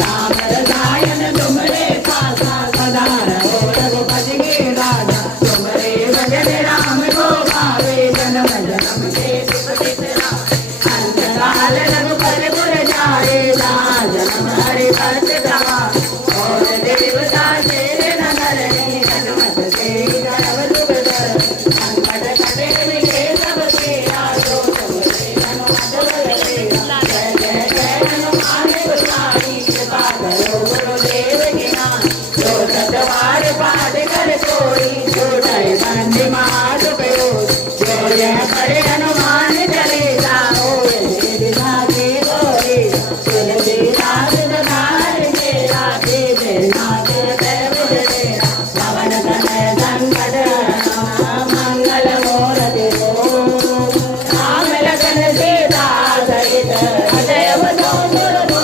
राम रसायन तुमरे पासा सदा रहो रघुपति के राजा तुमरे भजन राम को पावे जन्म जन्म के सुख अंतराल रघुपति पुर जाए जन्म